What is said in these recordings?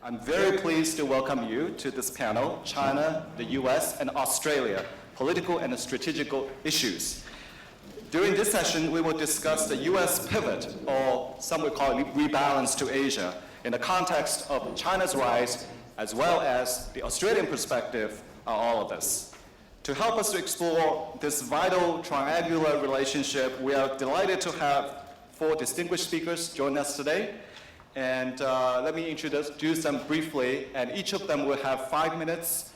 I'm very pleased to welcome you to this panel, China, the US, and Australia, Political and Strategical Issues. During this session, we will discuss the US pivot, or some would call it rebalance to Asia, in the context of China's rise, as well as the Australian perspective on all of this. To help us to explore this vital triangular relationship, we are delighted to have 4 distinguished speakers join us today. And let me introduce them briefly, and each of them will have 5 minutes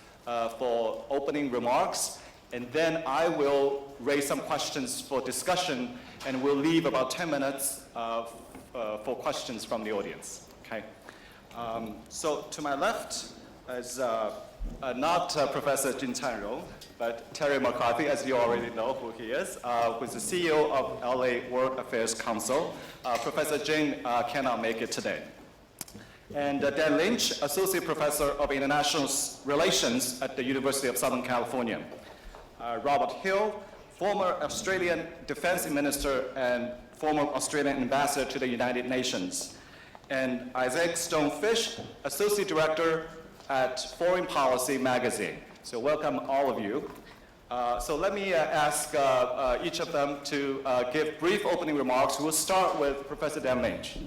for opening remarks, and then I will raise some questions for discussion, and we'll leave about 10 minutes for questions from the audience. Okay. So to my left is not Professor Jinping, but Terry McCarthy, as you already know who he is, who is the CEO of LA World Affairs Council. Professor Jing cannot make it today. And Dan Lynch, Associate Professor of International Relations at the University of Southern California. Robert Hill, former Australian Defense Minister and former Australian Ambassador to the United Nations. And Isaac Stonefish, Associate Director at Foreign Policy Magazine. So welcome all of you. So let me ask each of them to give brief opening remarks. We'll start with Professor Dan Lynch.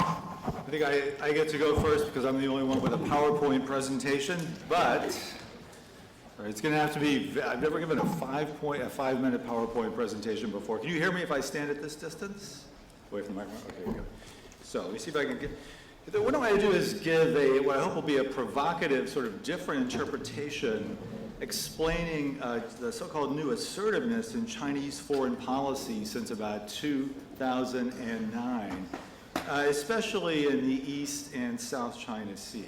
I think I get to go first because I'm the only one with a PowerPoint presentation, but it's going to have to be, I've never given a 5-minute PowerPoint presentation before. Can you hear me if I stand at this distance? Away from the microphone? Okay, here we go. So let me see if I can get, what I want to do is give what I hope will be a provocative, sort of different interpretation explaining the so-called new assertiveness in Chinese foreign policy since about 2009. Especially in the East and South China Sea.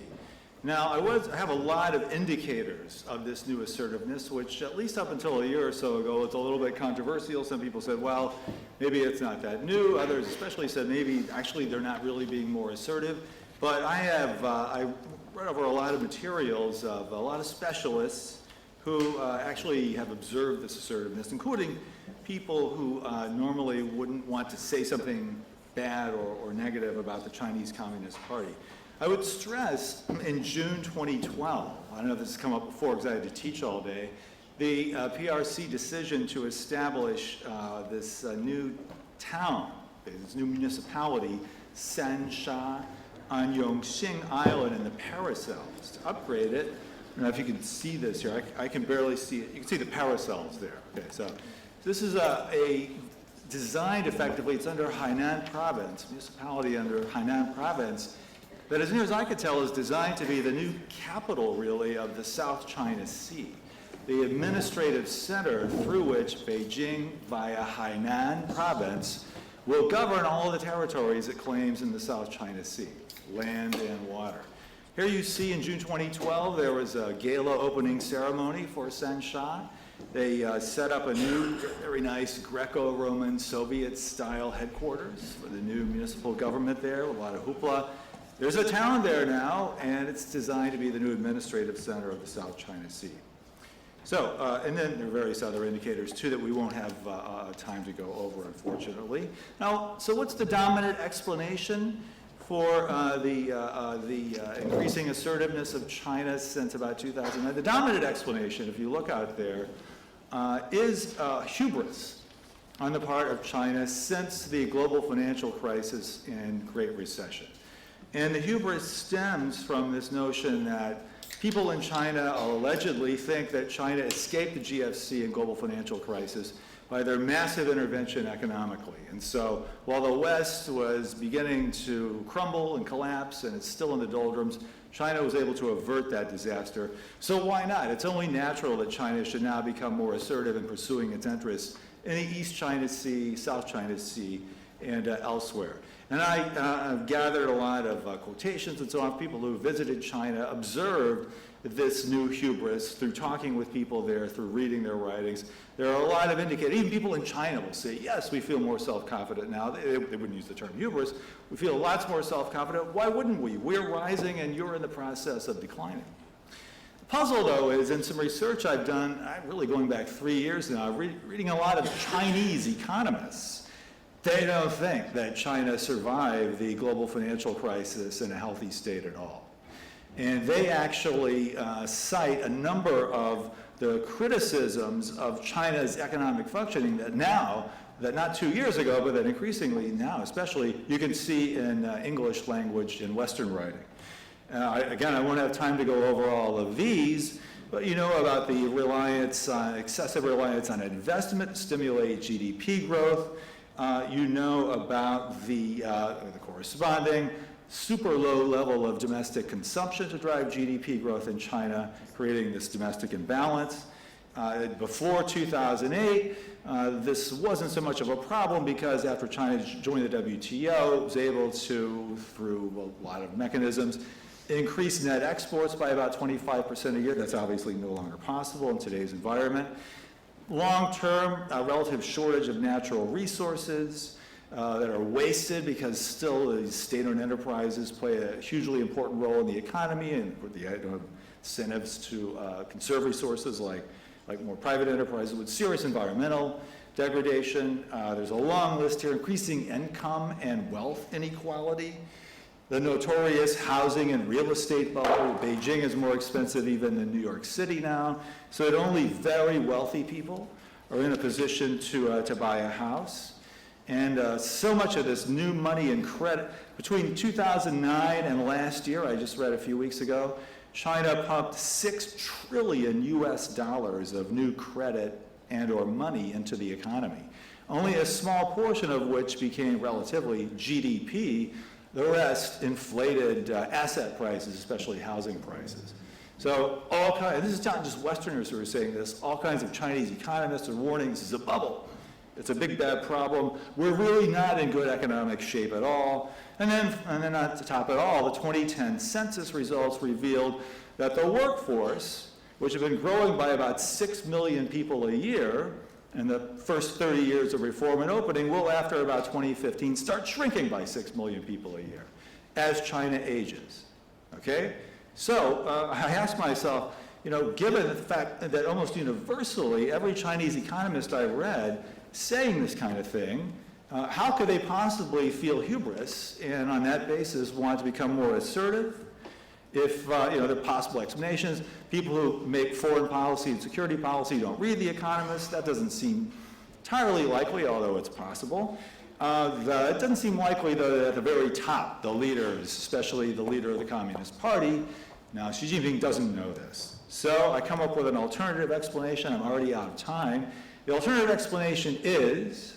Now, I have a lot of indicators of this new assertiveness, which at least up until a year or so ago, it's a little bit controversial. Some people said, well, maybe it's not that new. Others especially said maybe actually they're not really being more assertive. But I read over a lot of materials of a lot of specialists who actually have observed this assertiveness, including people who normally wouldn't want to say something bad or negative about the Chinese Communist Party. I would stress in June 2012, I don't know if this has come up before because I had to teach all day, the PRC decision to establish this new town, this new municipality, Sansha, on Yongxing Island in the Paracels, to upgrade it. I don't know if you can see this here. I can barely see it. You can see the Paracels there. Okay, so this is a designed effectively, it's under Hainan province, municipality under Hainan province, that as near as I could tell is designed to be the new capital really of the South China Sea, the administrative center through which Beijing via Hainan province will govern all the territories it claims in the South China Sea, land and water. Here you see in June 2012 there was a gala opening ceremony for Sansha. They set up a new, very nice Greco-Roman Soviet-style headquarters for the new municipal government there, a lot of hoopla. There's a town there now, and it's designed to be the new administrative center of the South China Sea. So, and then there are various other indicators, too, that we won't have time to go over, unfortunately. Now, so what's the dominant explanation for the increasing assertiveness of China since about 2009? The dominant explanation, if you look out there, is hubris on the part of China since the global financial crisis and Great Recession. And the hubris stems from this notion that people in China allegedly think that China escaped the GFC and global financial crisis by their massive intervention economically. And so while the West was beginning to crumble and collapse and it's still in the doldrums, China was able to avert that disaster. So why not? It's only natural that China should now become more assertive in pursuing its interests in the East China Sea, South China Sea, and elsewhere. And I've gathered a lot of quotations and so on. People who visited China observed this new hubris through talking with people there, through reading their writings. There are a lot of indicators. Even people in China will say, yes, we feel more self-confident now. They wouldn't use the term hubris. We feel lots more self-confident. Why wouldn't we? We're rising and you're in the process of declining. Puzzle, though, is in some research I've done, really going back 3 years now, reading a lot of Chinese economists. They don't think that China survived the global financial crisis in a healthy state at all. And they actually cite a number of the criticisms of China's economic functioning that now, that not 2 years ago, but that increasingly now, especially, you can see in English language in Western writing. Again, I won't have time to go over all of these, but you know about the excessive reliance on investment to stimulate GDP growth. You know about the corresponding super low level of domestic consumption to drive GDP growth in China, creating this domestic imbalance. Before 2008, this wasn't so much of a problem because after China joined the WTO, it was able to, through a lot of mechanisms, increase net exports by about 25% a year. That's obviously no longer possible in today's environment. Long-term, relative shortage of natural resources that are wasted because still these state-owned enterprises play a hugely important role in the economy and the incentives to conserve resources like more private enterprises with serious environmental degradation. There's a long list here, increasing income and wealth inequality. The notorious housing and real estate bubble. Beijing is more expensive even than New York City now, so that only very wealthy people are in a position to buy a house. And so much of this new money and credit, between 2009 and last year, I just read a few weeks ago, China pumped $6 trillion of new credit and or money into the economy. Only a small portion of which became relatively GDP. The rest inflated asset prices, especially housing prices. So this is not just Westerners who are saying this, all kinds of Chinese economists are warning this is a bubble. It's a big bad problem. We're really not in good economic shape at all. And then to top it all, the 2010 census results revealed that the workforce, which had been growing by about 6 million people a year in the first 30 years of reform and opening, will after about 2015 start shrinking by 6 million people a year as China ages, okay? So I asked myself, given the fact that almost universally every Chinese economist I read saying this kind of thing, how could they possibly feel hubris and on that basis want to become more assertive? If, there are possible explanations, people who make foreign policy and security policy don't read The Economist. That doesn't seem entirely likely, although it's possible. It doesn't seem likely, though, that at the very top, the leaders, especially the leader of the Communist Party, now Xi Jinping doesn't know this. So I come up with an alternative explanation. I'm already out of time. The alternative explanation is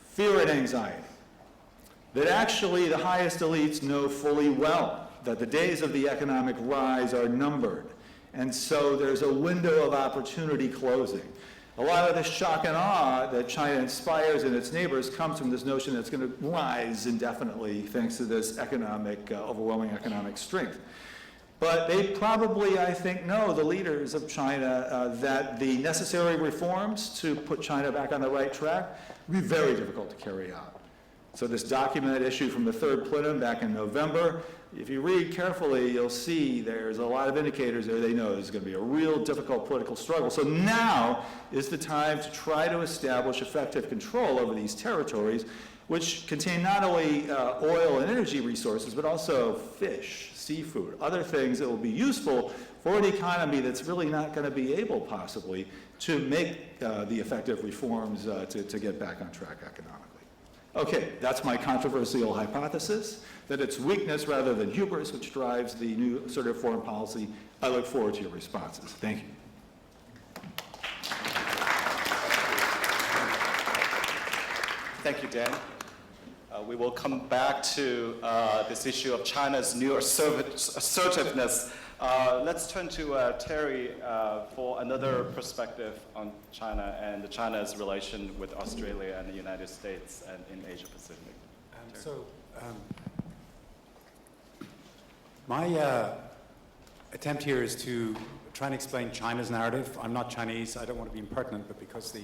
fear and anxiety. That actually the highest elites know fully well that the days of the economic rise are numbered. And so there's a window of opportunity closing. A lot of the shock and awe that China inspires in its neighbors comes from this notion that it's going to rise indefinitely thanks to this overwhelming economic strength. But they probably, I think, know, the leaders of China, that the necessary reforms to put China back on the right track will be very difficult to carry out. So this document issued from the third plenum back in November, if you read carefully, you'll see there's a lot of indicators there. They know there's going to be a real difficult political struggle. So now is the time to try to establish effective control over these territories, which contain not only oil and energy resources, but also fish, seafood, other things that will be useful for an economy that's really not going to be able, possibly, to make the effective reforms to get back on track economically. Okay, that's my controversial hypothesis, that it's weakness rather than hubris which drives the new assertive foreign policy. I look forward to your responses. Thank you. Thank you, Dan. We will come back to this issue of China's new assertiveness. Let's turn to Terry for another perspective on China and China's relation with Australia and the United States and in Asia Pacific. My attempt here is to try and explain China's narrative. I'm not Chinese. I don't want to be impertinent, but because the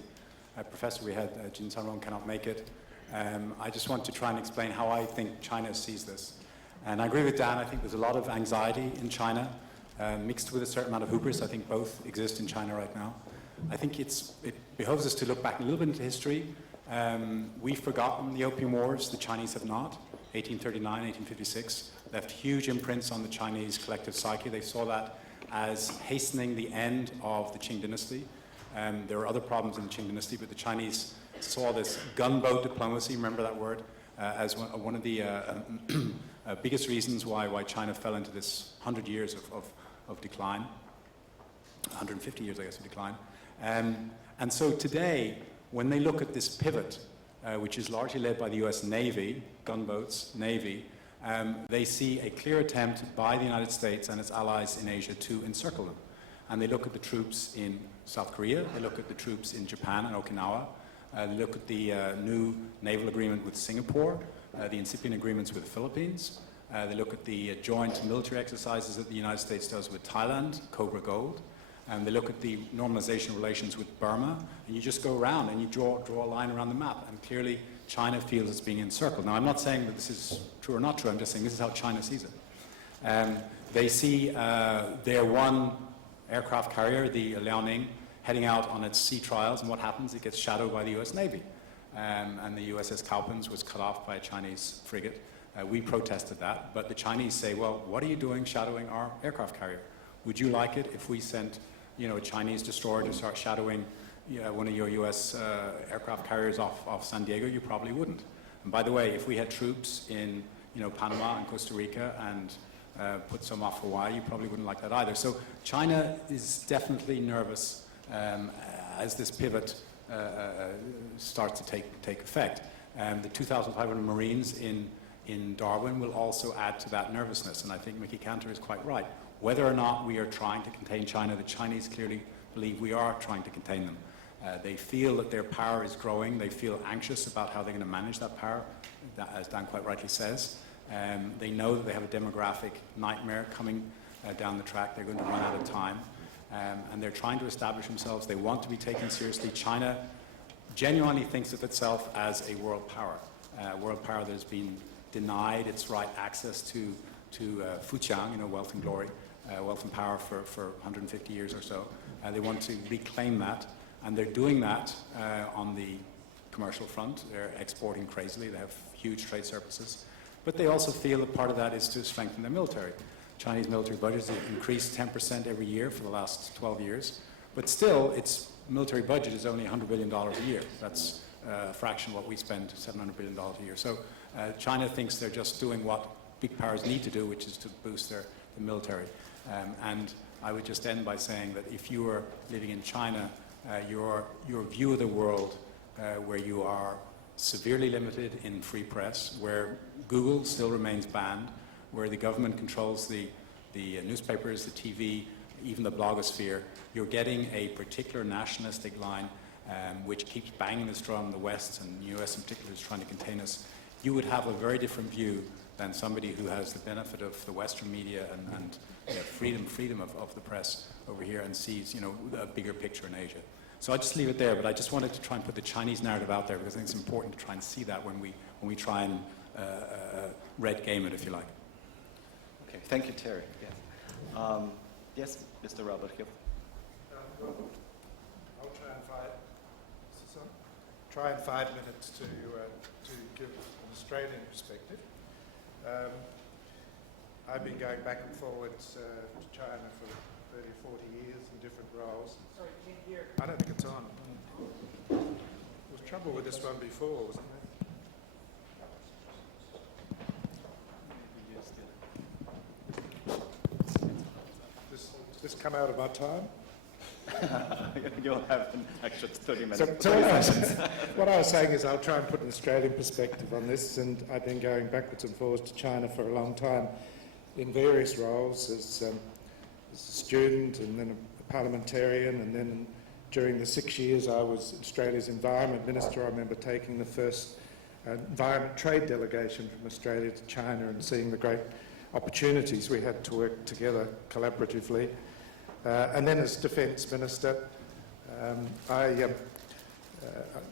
professor we had, Jin Huang, cannot make it, I just want to try and explain how I think China sees this. And I agree with Dan. I think there's a lot of anxiety in China mixed with a certain amount of hubris. I think both exist in China right now. I think it behoves us to look back a little bit into history. We've forgotten the Opium Wars, the Chinese have not. 1839, 1856 left huge imprints on the Chinese collective psyche. They saw that as hastening the end of the Qing dynasty. There were other problems in the Qing dynasty, but the Chinese saw this gunboat diplomacy, remember that word, as one of the biggest reasons why China fell into this 100 years of decline, 150 years, I guess, of decline. And so today, when they look at this pivot, which is largely led by the US Navy, gunboats, Navy, they see a clear attempt by the United States and its allies in Asia to encircle them. And they look at the troops in South Korea, they look at the troops in Japan and Okinawa, they look at the new naval agreement with Singapore, the incipient agreements with the Philippines, they look at the joint military exercises that the United States does with Thailand, Cobra Gold, and they look at the normalization of relations with Burma, and you just go around and you draw a line around the map, and clearly China feels it's being encircled. Now, I'm not saying that this is true or not true, I'm just saying this is how China sees it. They see their one aircraft carrier, the Liaoning, heading out on its sea trials, and what happens? It gets shadowed by the US Navy. And the USS Cowpens was cut off by a Chinese frigate. We protested that, but the Chinese say, well, what are you doing shadowing our aircraft carrier? Would you like it if we sent a Chinese destroyer to start shadowing one of your US aircraft carriers off San Diego? You probably wouldn't. And by the way, if we had troops in Panama and Costa Rica and put some off Hawaii, you probably wouldn't like that either. So China is definitely nervous as this pivot starts to take effect. The 2,500 Marines in Darwin will also add to that nervousness, and I think Mickey Cantor is quite right. Whether or not we are trying to contain China, the Chinese clearly believe we are trying to contain them. They feel that their power is growing. They feel anxious about how they're going to manage that power, as Dan quite rightly says. They know that they have a demographic nightmare coming down the track. They're going to run out of time. And they're trying to establish themselves. They want to be taken seriously. China genuinely thinks of itself as a world power that has been denied its right access to Fujiang, wealth and glory, wealth and power for 150 years or so. They want to reclaim that, and they're doing that on the commercial front. They're exporting crazily. They have huge trade surpluses. But they also feel that part of that is to strengthen their military. Chinese military budgets have increased 10% every year for the last 12 years. But still, its military budget is only $100 billion a year. That's a fraction of what we spend, $700 billion a year. So China thinks they're just doing what big powers need to do, which is to boost the military. And I would just end by saying that if you are living in China, your view of the world, where you are severely limited in free press, where Google still remains banned, where the government controls the newspapers, the TV, even the blogosphere, you're getting a particular nationalistic line which keeps banging this drum. The West and the US in particular is trying to contain us. You would have a very different view than somebody who has the benefit of the Western media and freedom of the press over here and sees a bigger picture in Asia. So I'll just leave it there, but I just wanted to try and put the Chinese narrative out there because I think it's important to try and see that when we try and red game it, if you like. Okay, thank you, Terry. Yeah. Yes, Mr. Robert Hill. I'll try in 5 minutes to give an Australian perspective. I've been going back and forwards to China for 30, 40 years in different roles. Sorry, can't hear. I don't think it's on. There was trouble with this one before, wasn't there? Does this come out of my time? You'll have an extra 30 minutes. So what I was saying is I'll try and put an Australian perspective on this, and I've been going backwards and forwards to China for a long time in various roles as a student and then a parliamentarian, and then during the 6 years I was Australia's Environment Minister. I remember taking the first environment trade delegation from Australia to China and seeing the great opportunities we had to work together collaboratively. And then as Defence Minister, I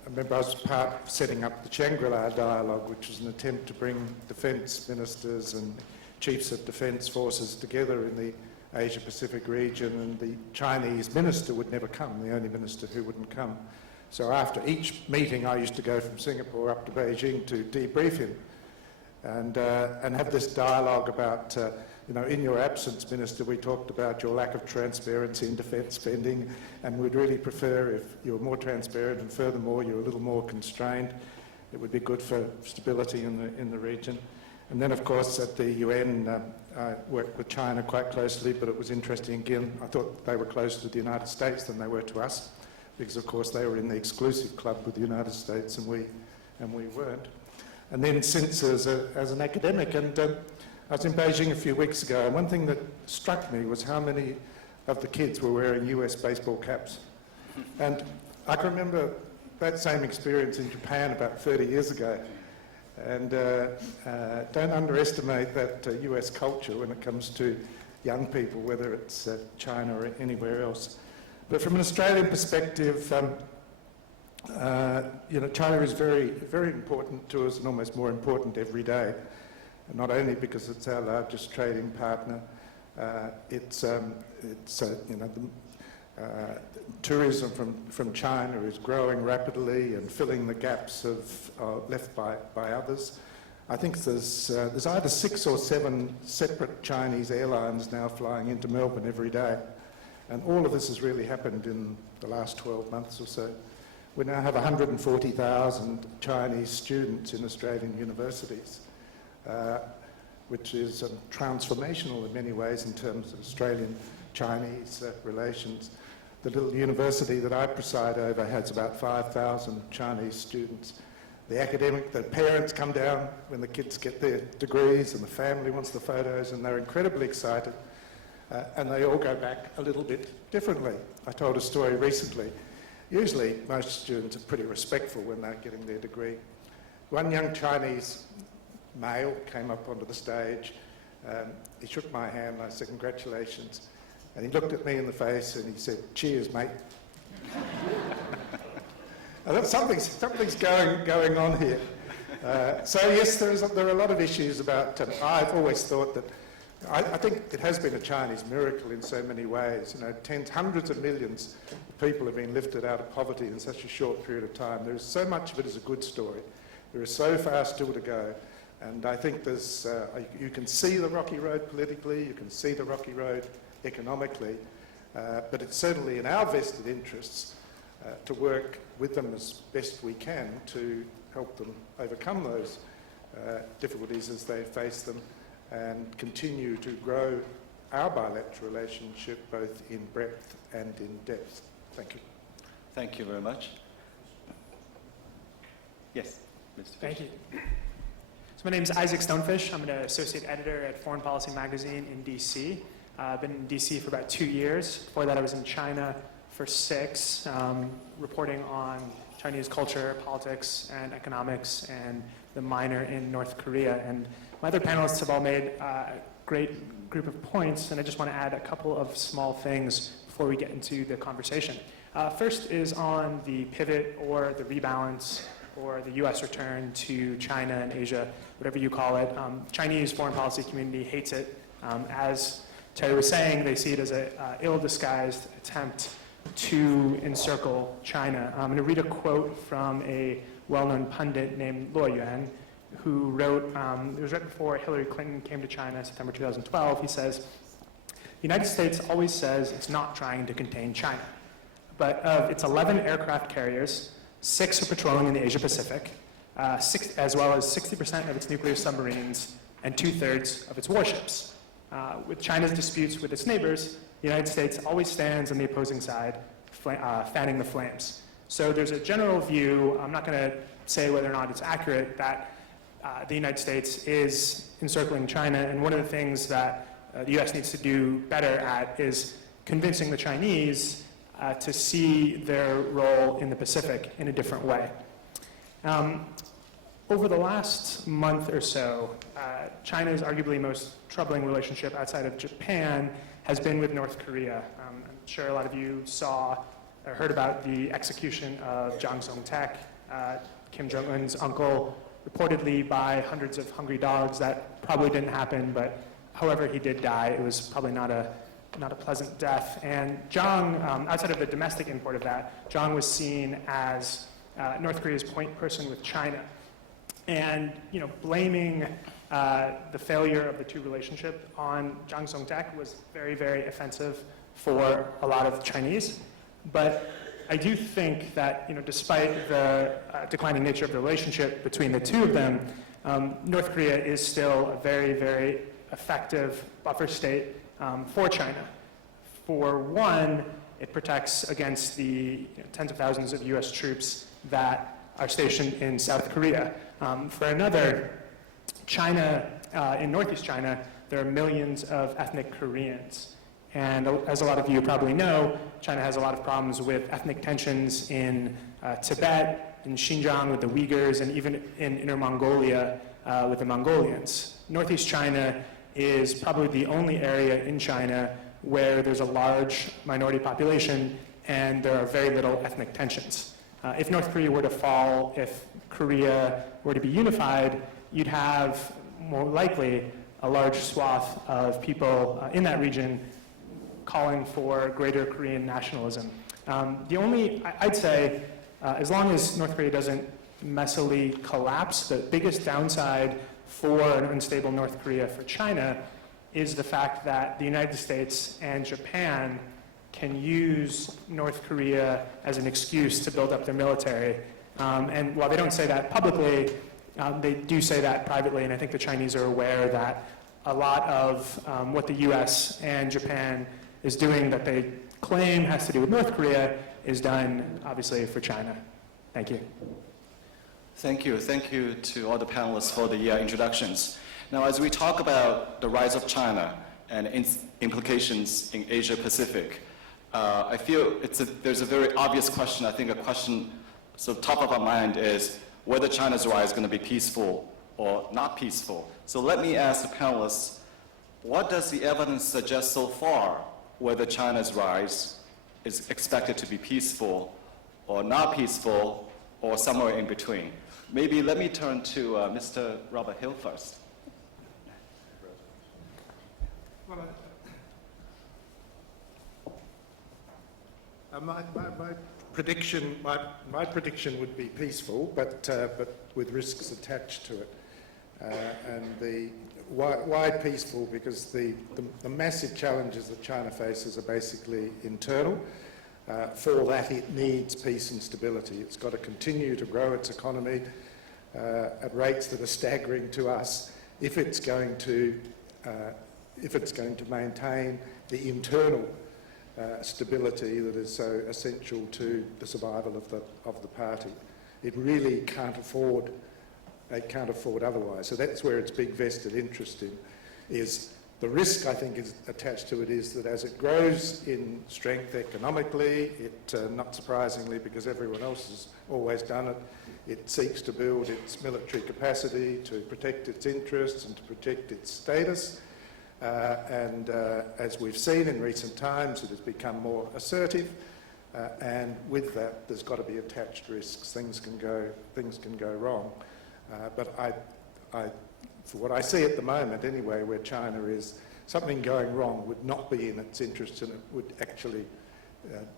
remember I was part of setting up the Shangri-La Dialogue, which was an attempt to bring defence ministers and chiefs of defence forces together in the Asia-Pacific region, and the Chinese minister would never come, the only minister who wouldn't come. So after each meeting, I used to go from Singapore up to Beijing to debrief him and have this dialogue about, in your absence, Minister, we talked about your lack of transparency in defence spending, and we'd really prefer if you were more transparent, and furthermore, you're a little more constrained. It would be good for stability in the region. And then, of course, at the UN, I worked with China quite closely, but it was interesting again. I thought they were closer to the United States than they were to us, because, of course, they were in the exclusive club with the United States, and we weren't. And then since as an academic, and I was in Beijing a few weeks ago, and one thing that struck me was how many of the kids were wearing US baseball caps. And I can remember that same experience in Japan about 30 years ago. And don't underestimate that US culture when it comes to young people, whether it's China or anywhere else. But from an Australian perspective, China is very, very important to us, and almost more important every day. And not only because it's our largest trading partner, tourism from China is growing rapidly and filling the gaps left by others. I think there's either 6 or 7 separate Chinese airlines now flying into Melbourne every day. And all of this has really happened in the last 12 months or so. We now have 140,000 Chinese students in Australian universities, which is transformational in many ways in terms of Australian-Chinese relations. The little university that I preside over has about 5,000 Chinese students. The parents come down when the kids get their degrees, and the family wants the photos, and they're incredibly excited. And they all go back a little bit differently. I told a story recently. Usually, most students are pretty respectful when they're getting their degree. One young Chinese male came up onto the stage. He shook my hand, and I said, "Congratulations." And he looked at me in the face, and he said, "Cheers, mate." Something's going on here. So yes, there are a lot of issues about. I've always thought that. I think it has been a Chinese miracle in so many ways. Hundreds of millions of people have been lifted out of poverty in such a short period of time. There is so much of it is a good story. There is so far still to go. And I think you can see the rocky road politically, you can see the rocky road economically, but it's certainly in our vested interests to work with them as best we can to help them overcome those difficulties as they face them, and continue to grow our bilateral relationship both in breadth and in depth. Thank you. Thank you very much. Yes, Mr. Fish. Thank you. So my name is Isaac Stonefish. I'm an associate editor at Foreign Policy Magazine in DC. I've been in DC for about 2 years. Before that, I was in China for 6, reporting on Chinese culture, politics, and economics, and the minor in North Korea. And my other panelists have all made a great group of points, and I just want to add a couple of small things before we get into the conversation. First is on the pivot or the rebalance or the U.S. return to China and Asia, whatever you call it. Chinese foreign policy community hates it. As Terry was saying, they see it as an ill-disguised attempt to encircle China. I'm going to read a quote from a well-known pundit named Luo Yuan, who wrote, it was right before Hillary Clinton came to China, September 2012. He says, "The United States always says it's not trying to contain China. But of its 11 aircraft carriers, 6 are patrolling in the Asia Pacific, as well as 60% of its nuclear submarines and 2/3 of its warships. With China's disputes with its neighbors, the United States always stands on the opposing side, fanning the flames." So there's a general view, I'm not going to say whether or not it's accurate, that the United States is encircling China, and one of the things that the U.S. needs to do better at is convincing the Chinese to see their role in the Pacific in a different way. Over the last month or so, China's arguably most troubling relationship outside of Japan has been with North Korea. I'm sure a lot of you saw or heard about the execution of Jang Song-tak, Kim Jong-un's uncle, reportedly by hundreds of hungry dogs. That probably didn't happen, but however he did die, it was probably not a not a pleasant death. And Zhang, outside of the domestic import of that, Zhang was seen as North Korea's point person with China. And blaming the failure of the two relationship on Zhang Song-tak was very, very offensive for a lot of Chinese. But I do think that despite the declining nature of the relationship between the two of them, North Korea is still a very, very effective buffer state for China. For one, it protects against the tens of thousands of US troops that are stationed in South Korea. For another, China, in Northeast China, there are millions of ethnic Koreans. And as a lot of you probably know, China has a lot of problems with ethnic tensions in Tibet, in Xinjiang with the Uyghurs, and even in Inner Mongolia with the Mongolians. Northeast China is probably the only area in China where there's a large minority population and there are very little ethnic tensions. If North Korea were to fall, if Korea were to be unified, you'd have more likely a large swath of people in that region calling for greater Korean nationalism. I'd say, as long as North Korea doesn't messily collapse, the biggest downside for an unstable North Korea for China is the fact that the United States and Japan can use North Korea as an excuse to build up their military. And while they don't say that publicly, they do say that privately, and I think the Chinese are aware that a lot of what the US and Japan is doing that they claim has to do with North Korea is done, obviously, for China. Thank you. Thank you. Thank you to all the panelists for the introductions. Now, as we talk about the rise of China and its implications in Asia Pacific, I feel there's a very obvious question. I think a question top of our mind is whether China's rise is going to be peaceful or not peaceful. So let me ask the panelists, what does the evidence suggest so far whether China's rise is expected to be peaceful or not peaceful or somewhere in between? Maybe let me turn to Mr. Robert Hill first. Well, my prediction would be peaceful, but with risks attached to it. Why peaceful? Because the massive challenges that China faces are basically internal. For that, it needs peace and stability. It's got to continue to grow its economy at rates that are staggering to us if it's going to maintain the internal stability that is so essential to the survival of the party. It really can't afford otherwise. So that's where its big vested interest is. The risk, I think, is attached to it is that as it grows in strength economically, not surprisingly, because everyone else has always done it, it seeks to build its military capacity to protect its interests and to protect its status. As we've seen in recent times, it has become more assertive, and with that, there's got to be attached risks. Things can go wrong. But for what I see at the moment, anyway, where China is, something going wrong would not be in its interest, and it would actually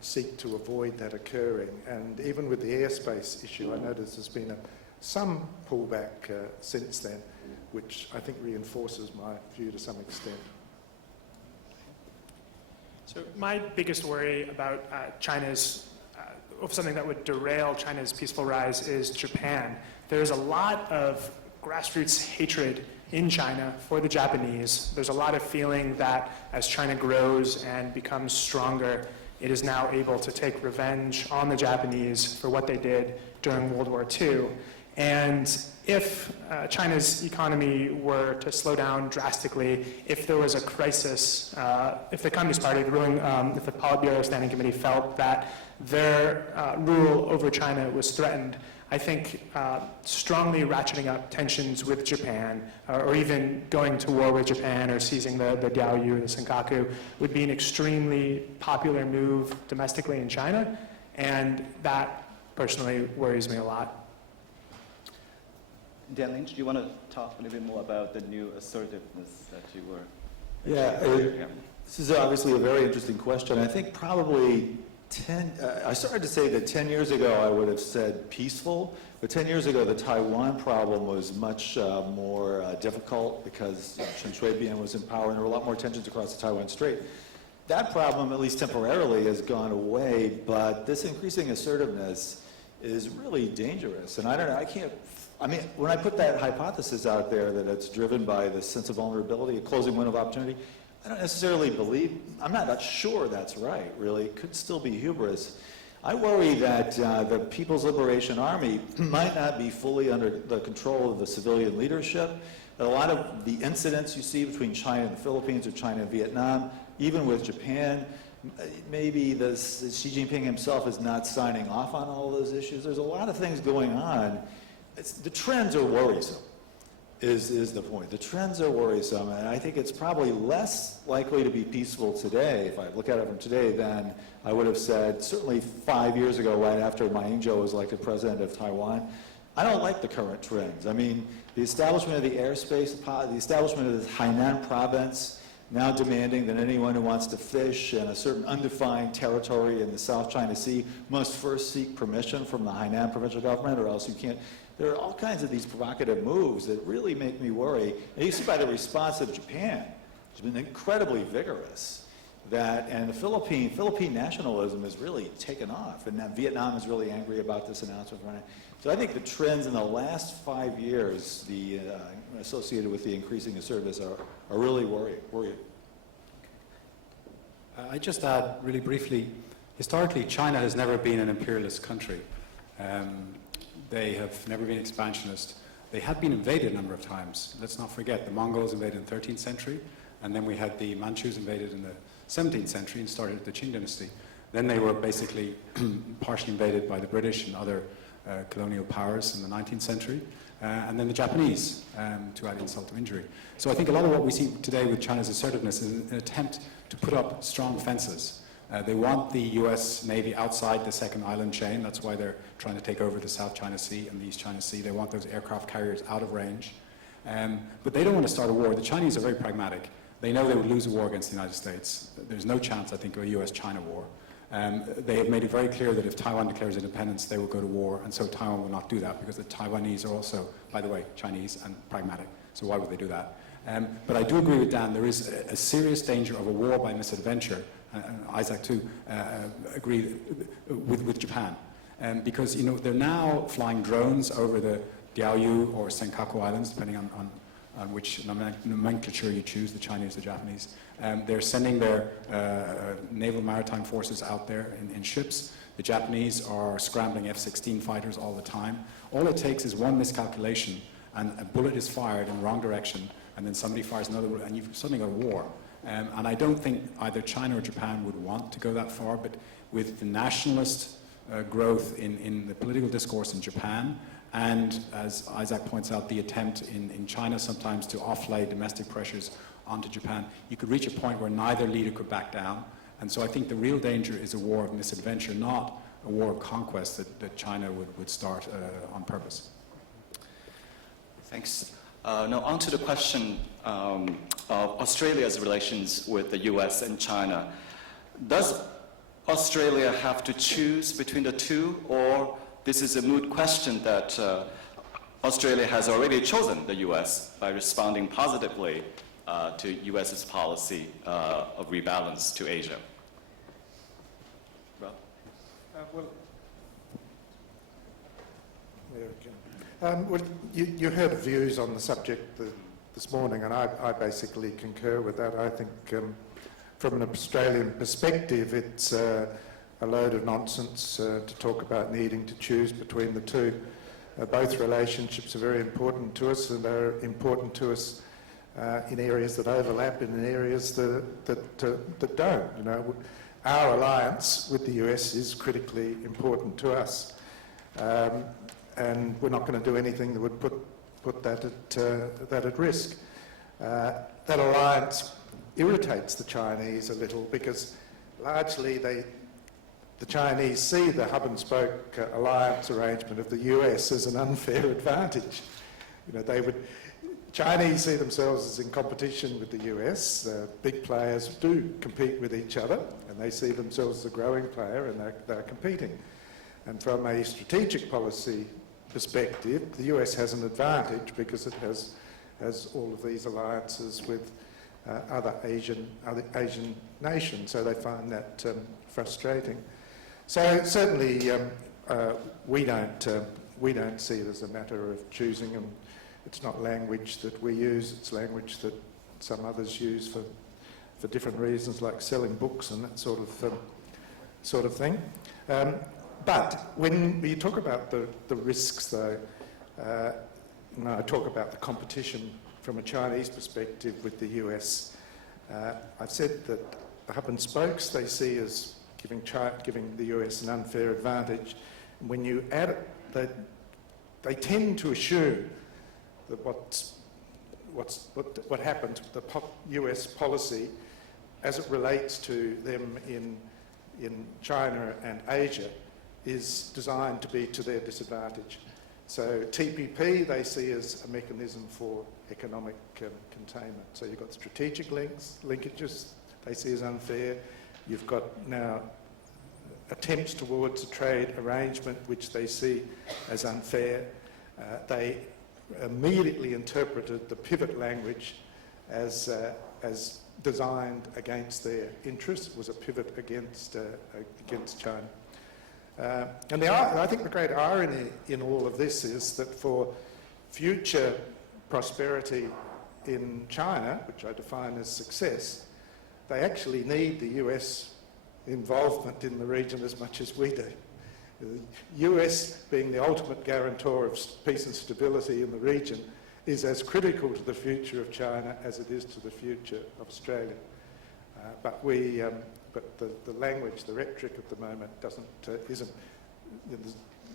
seek to avoid that occurring. And even with the airspace issue, I notice there's been some pullback since then, which I think reinforces my view to some extent. So my biggest worry about something that would derail China's peaceful rise is Japan. There's a lot of grassroots hatred in China for the Japanese. There's a lot of feeling that as China grows and becomes stronger, it is now able to take revenge on the Japanese for what they did during World War II. And if China's economy were to slow down drastically, if there was a crisis, if the Communist Party, if the Politburo Standing Committee felt that their rule over China was threatened, I think strongly ratcheting up tensions with Japan, or even going to war with Japan or seizing the Diaoyu or the Senkaku would be an extremely popular move domestically in China, and that personally worries me a lot. Dan Lynch, do you want to talk a little bit more about the new assertiveness that you were Yeah, this is obviously a very interesting question. I think probably I started to say that 10 years ago I would have said peaceful, but 10 years ago the Taiwan problem was much more difficult because Chen Shui-bian was in power and there were a lot more tensions across the Taiwan Strait. That problem, at least temporarily, has gone away, but this increasing assertiveness is really dangerous. And I don't know, I mean, when I put that hypothesis out there that it's driven by the sense of vulnerability, a closing window of opportunity, I don't necessarily believe, I'm not sure that's right, really. It could still be hubris. I worry that the People's Liberation Army might not be fully under the control of the civilian leadership. A lot of the incidents you see between China and the Philippines or China and Vietnam, even with Japan, maybe Xi Jinping himself is not signing off on all those issues. There's a lot of things going on. The trends are worrisome, is the point. The trends are worrisome, and I think it's probably less likely to be peaceful today, if I look at it from today, than I would have said certainly 5 years ago, right after Ma Ying-jeou was elected president of Taiwan. I don't like the current trends. I mean, the establishment of the airspace, the establishment of the Hainan province, now demanding that anyone who wants to fish in a certain undefined territory in the South China Sea must first seek permission from the Hainan provincial government, or else you can't. There are all kinds of these provocative moves that really make me worry. And you see by the response of Japan, it's been incredibly vigorous. And the Philippine nationalism has really taken off, and now Vietnam is really angry about this announcement. So I think the trends in the last 5 years, associated with the increasing assertiveness, are really worrying. I just add really briefly, historically China has never been an imperialist country. They have never been expansionist. They had been invaded a number of times. Let's not forget, the Mongols invaded in the 13th century, and then we had the Manchus invaded in the 17th century and started the Qing dynasty. Then they were basically partially invaded by the British and other colonial powers in the 19th century, and then the Japanese, to add insult to injury. So I think a lot of what we see today with China's assertiveness is an attempt to put up strong fences. They want the US Navy outside the second island chain. That's why they're trying to take over the South China Sea and the East China Sea. They want those aircraft carriers out of range. But they don't want to start a war. The Chinese are very pragmatic. They know they would lose a war against the United States. There's no chance, I think, of a US-China war. They have made it very clear that if Taiwan declares independence, they will go to war, and so Taiwan will not do that, because the Taiwanese are also, by the way, Chinese and pragmatic. So why would they do that? But I do agree with Dan. There is a serious danger of a war by misadventure, and Isaac too agreed with Japan, because they're now flying drones over the Diaoyu or Senkaku Islands, depending on which nomenclature you choose, the Chinese, the Japanese. They're sending their naval maritime forces out there in ships. The Japanese are scrambling F-16 fighters all the time. All it takes is one miscalculation, and a bullet is fired in the wrong direction, and then somebody fires another bullet, and you've suddenly got a war. And I don't think either China or Japan would want to go that far, but with the nationalist growth in the political discourse in Japan, and as Isaac points out, the attempt in China sometimes to offlay domestic pressures onto Japan, you could reach a point where neither leader could back down. And so I think the real danger is a war of misadventure, not a war of conquest that China would start on purpose. Thanks. Now on to the question of Australia's relations with the US and China. Does Australia have to choose between the two, or this is a moot question that Australia has already chosen the US by responding positively to US's policy of rebalance to Asia? Well, you heard views on the subject this morning, and I basically concur with that. I think from an Australian perspective, it's a load of nonsense to talk about needing to choose between the two. Both relationships are very important to us, and they're important to us in areas that overlap and in areas that don't. Our alliance with the US is critically important to us. And we're not going to do anything that would put that at risk. That alliance irritates the Chinese a little, because largely the Chinese see the hub-and-spoke alliance arrangement of the US as an unfair advantage. Chinese see themselves as in competition with the US. Big players do compete with each other, and they see themselves as a growing player, and they're competing. And from a strategic policy perspective, the US has an advantage because it has all of these alliances with other Asian nations, so they find that frustrating. So certainly we don't see it as a matter of choosing them. It's not language that we use, it's language that some others use for different reasons, like selling books and that sort of thing. But when you talk about the risks, though, I talk about the competition from a Chinese perspective with the US. I've said that the hub and spokes they see as giving the US an unfair advantage. When you add it, they tend to assume that what happens with the US policy as it relates to them in China and Asia is designed to be to their disadvantage. So TPP they see as a mechanism for economic containment. So you've got strategic linkages they see as unfair. You've got now attempts towards a trade arrangement which they see as unfair. They immediately interpreted the pivot language as designed against their interests. It was a pivot against China. And I think the great irony in all of this is that for future prosperity in China, which I define as success, they actually need the US involvement in the region as much as we do. The US, being the ultimate guarantor of peace and stability in the region, is as critical to the future of China as it is to the future of Australia. But the language, the rhetoric at the moment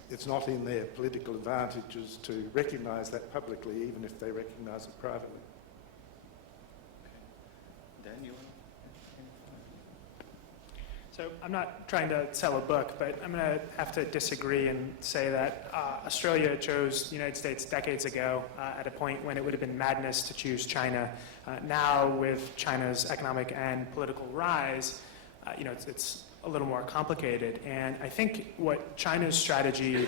it's not in their political advantages to recognise that publicly, even if they recognise it privately. Dan, you want? So I'm not trying to sell a book, but I'm going to have to disagree and say that Australia chose the United States decades ago at a point when it would have been madness to choose China. Now, with China's economic and political rise, it's a little more complicated. And I think what China's strategy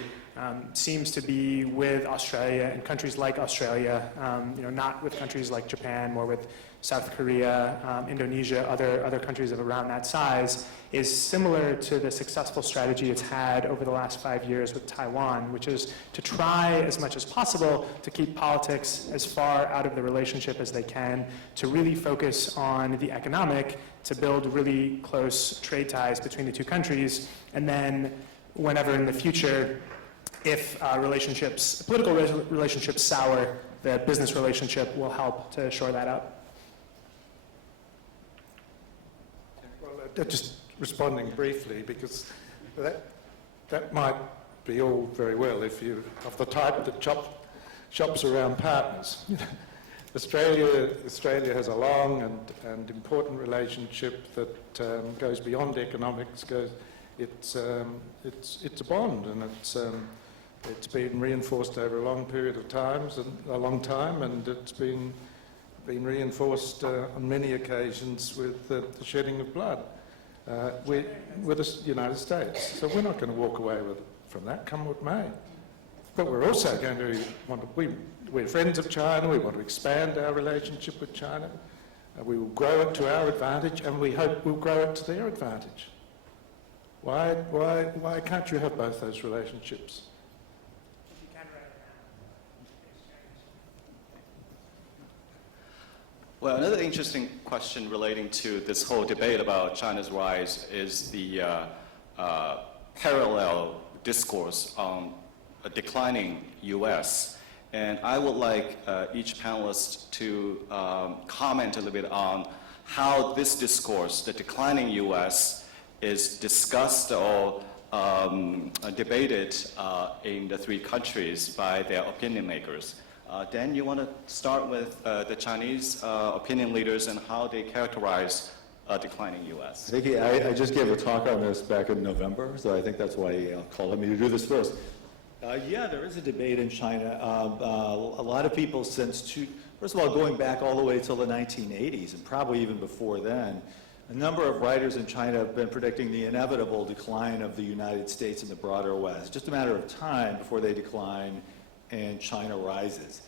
seems to be with Australia and countries like Australia, not with countries like Japan, more with South Korea, Indonesia, other countries of around that size, is similar to the successful strategy it's had over the last 5 years with Taiwan, which is to try as much as possible to keep politics as far out of the relationship as they can, to really focus on the economic, to build really close trade ties between the two countries, and then whenever in the future, if political relationships sour, the business relationship will help to shore that up. Well, just responding briefly, because that might be all very well if you're of the type that shops around partners. Australia has a long and important relationship that goes beyond economics. It's a bond, and it's been reinforced over a long period of time, and it's been reinforced on many occasions with the shedding of blood with the United States. So we're not going to walk away from that, come what may. But we're also going to we're friends of China. We want to expand our relationship with China. We will grow it to our advantage, and we hope we'll grow it to their advantage. Why can't you have both those relationships? Well, another interesting question relating to this whole debate about China's rise is the parallel discourse on a declining U.S. And I would like each panelist to comment a little bit on how this discourse, the declining U.S., is discussed or debated in the three countries by their opinion makers. Dan, you want to start with the Chinese opinion leaders and how they characterize a declining U.S.? I think I just gave a talk on this back in November, so I think that's why he called me to do this first. Yeah, there is a debate in China. A lot of people since First of all, going back all the way till the 1980s, and probably even before then, a number of writers in China have been predicting the inevitable decline of the United States and the broader West. Just a matter of time before they decline and China rises.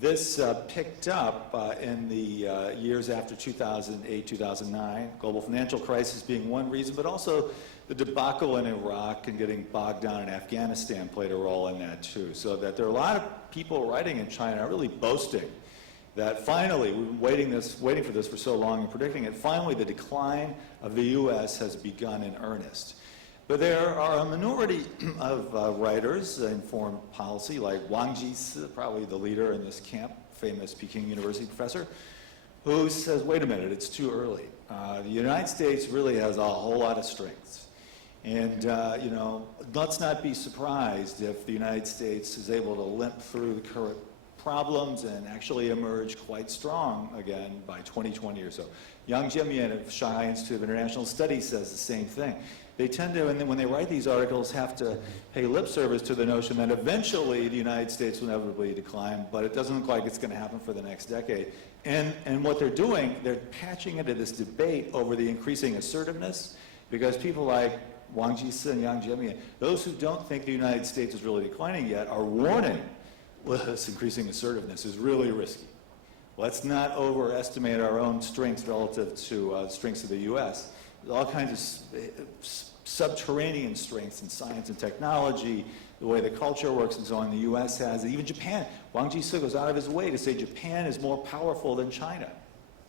This picked up in the years after 2008, 2009, global financial crisis being one reason, but also the debacle in Iraq and getting bogged down in Afghanistan played a role in that too. So that there are a lot of people writing in China really boasting that finally, we've been waiting for this for so long and predicting it, finally the decline of the U.S. has begun in earnest. But there are a minority of writers in foreign policy, like Wang Jisi, probably the leader in this camp, famous Peking University professor, who says, wait a minute, it's too early. The United States really has a whole lot of strengths. And, you know, let's not be surprised if the United States is able to limp through the current problems and actually emerge quite strong again by 2020 or so. Yang Jiamian of Shanghai Institute of International Studies says the same thing. They tend to, and then when they write these articles, have to pay lip service to the notion that eventually the United States will inevitably decline, but it doesn't look like it's going to happen for the next decade. And what they're doing, they're patching into this debate over the increasing assertiveness, because people like Wang Jisi and Yang Jiamian, those who don't think the United States is really declining yet, are warning this increasing assertiveness is really risky. Let's not overestimate our own strengths relative to strengths of the U.S. There's all kinds of subterranean strengths in science and technology, the way the culture works and so on, the U.S. has, and even Japan. Wang Jisi goes out of his way to say Japan is more powerful than China.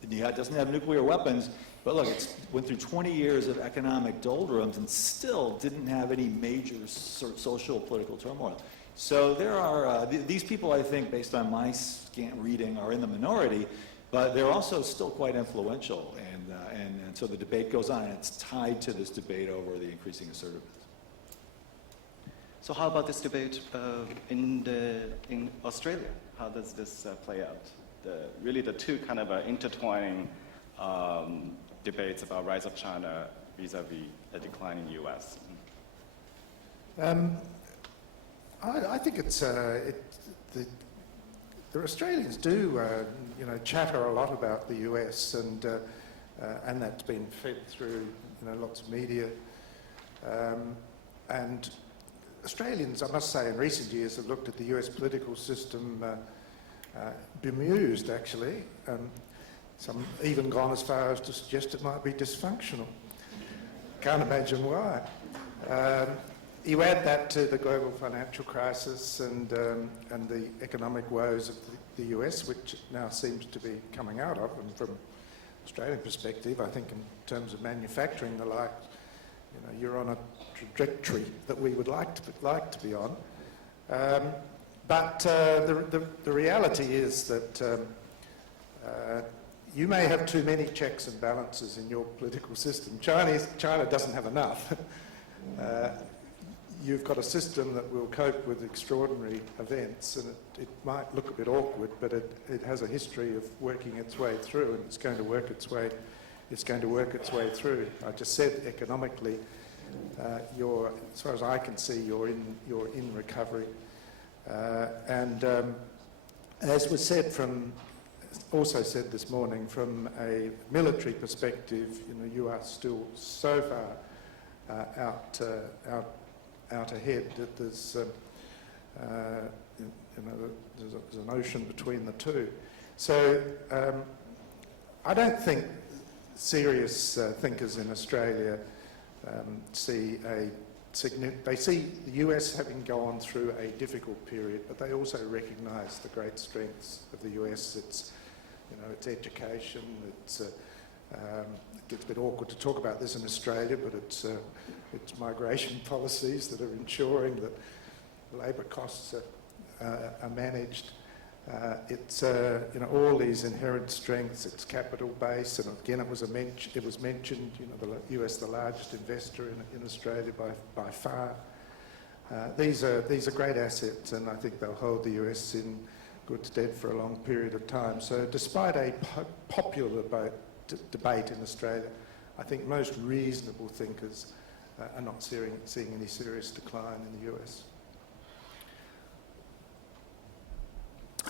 It doesn't have nuclear weapons, but look, it went through 20 years of economic doldrums and still didn't have any major social political turmoil. So there are, these people, I think, based on my scant reading, are in the minority, but they're also still quite influential. And so the debate goes on, and it's tied to this debate over the increasing assertiveness. So how about this debate in Australia? How does this play out? Really the two kind of intertwining debates about rise of China vis-a-vis a declining U.S. I think it's the Australians do you know, chatter a lot about the US, and that's been fed through, you know, lots of media. And Australians, I must say, in recent years have looked at the US political system bemused, actually. Some even gone as far as to suggest it might be dysfunctional. Can't imagine why. You add that to the global financial crisis and the economic woes of the US, which now seems to be coming out of, and from Australian perspective, I think in terms of manufacturing the like, you know, you're on a trajectory that we would like to be on. But the reality is that you may have too many checks and balances in your political system. China doesn't have enough. You've got a system that will cope with extraordinary events, and it might look a bit awkward, but it has a history of working its way through, and it's going to work its way through. I just said economically, as far as I can see, you're in recovery, and as was said also said this morning, from a military perspective, you know, you are still so far out ahead that there's an ocean between the two. So I don't think serious thinkers in Australia see they see the US having gone through a difficult period, but they also recognise the great strengths of the US. It's, you know, its education. It gets a bit awkward to talk about this in Australia, but it's migration policies that are ensuring that labour costs are managed. It's you know, all these inherent strengths. Its capital base, and again, it was mentioned. You know, the US, the largest investor in Australia by far. These are great assets, and I think they'll hold the US in good stead for a long period of time. So, despite a popular debate in Australia, I think most reasonable thinkers are not seeing any serious decline in the US.